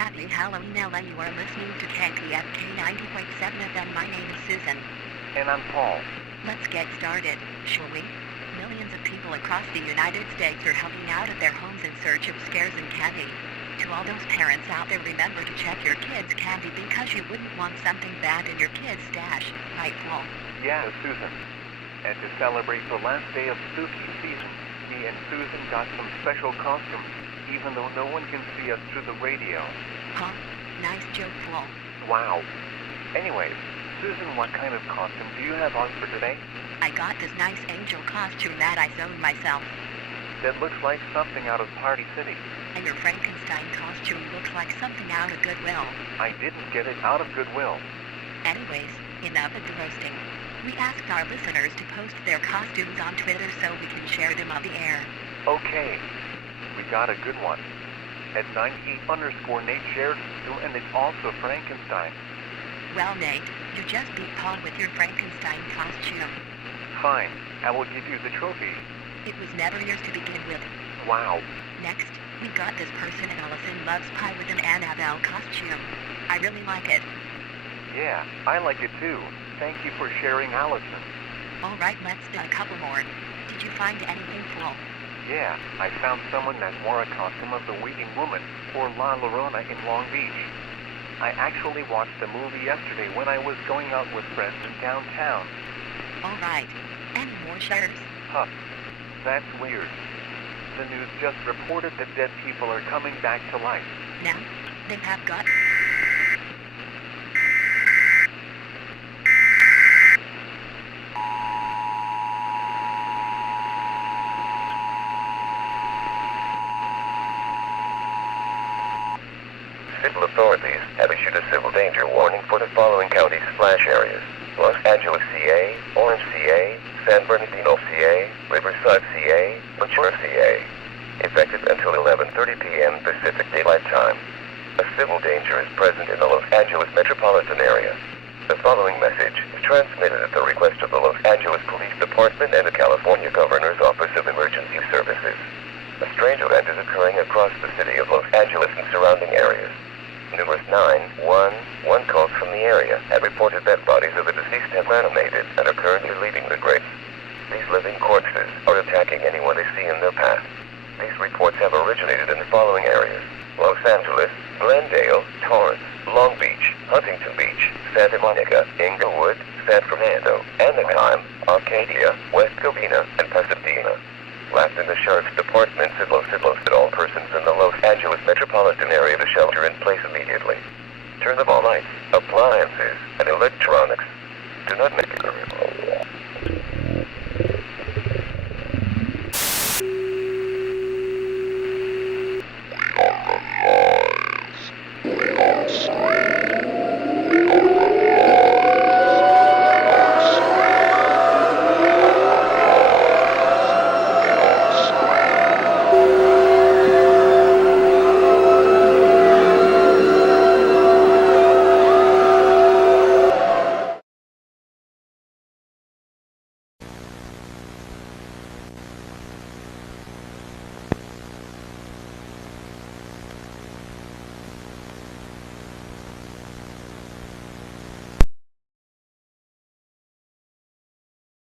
Happy Halloween, LA. You are listening to KPFK 90.7 FM. My name is Susan. And I'm Paul. Let's get started, shall we? Millions of people across the United States are helping out at their homes in search of scares and candy. To all those parents out there, remember to check your kids' candy because you wouldn't want something bad in your kids' stash, right, Paul? Yeah, Susan. And to celebrate the last day of spooky season, me and Susan got some special costumes, even though no one can see us through the radio. Huh? Nice joke, Paul. Wow. Anyways, Susan, what kind of costume do you have on for today? I got this nice angel costume that I sewed myself. That looks like something out of Party City. And your Frankenstein costume looks like something out of Goodwill. I didn't get it out of Goodwill. Anyways, enough of the roasting. We asked our listeners to post their costumes on Twitter so we can share them on the air. Okay. We got a good one. At 98_Nate shared too, and it's also Frankenstein. Well, Nate, you just beat Paul with your Frankenstein costume. Fine, I will give you the trophy. It was never yours to begin with. Wow. Next, we got this person Allison Loves Pie with an Annabelle costume. I really like it. Yeah, I like it too. Thank you for sharing, Allison. Alright, let's do a couple more. Did you find anything, Paul? Yeah, I found someone that wore a costume of the Waiting Woman, or La Llorona in Long Beach. I actually watched the movie yesterday when I was going out with friends in downtown. Alright. Any more shares? Huh. That's weird. The news just reported that dead people are coming back to life. Now, they have got... Civil authorities have issued a civil danger warning for the following counties/areas: Los Angeles, CA, Orange, CA, San Bernardino, CA, Riverside, CA, Ventura, CA. Effective until 11:30 p.m. Pacific Daylight Time. A civil danger is present in the Los Angeles metropolitan area. The following message is transmitted at the request of the Los Angeles Police Department and the California Governor's Office of Emergency Services. A strange event is occurring across the city of Los Angeles and surrounding areas. Numerous 911 calls from the area have reported that bodies of the deceased have reanimated and are currently leaving the graves. These living corpses are attacking anyone they see in their path. These reports have originated in the following areas: Los Angeles, Glendale, Torrance, Long Beach, Huntington Beach, Santa Monica, Inglewood, San Fernando, Anaheim, Arcadia, West Covina, and Pasadena. Last in the Sheriff's Department said all persons in the Los Angeles metropolitan area to shelter in place immediately.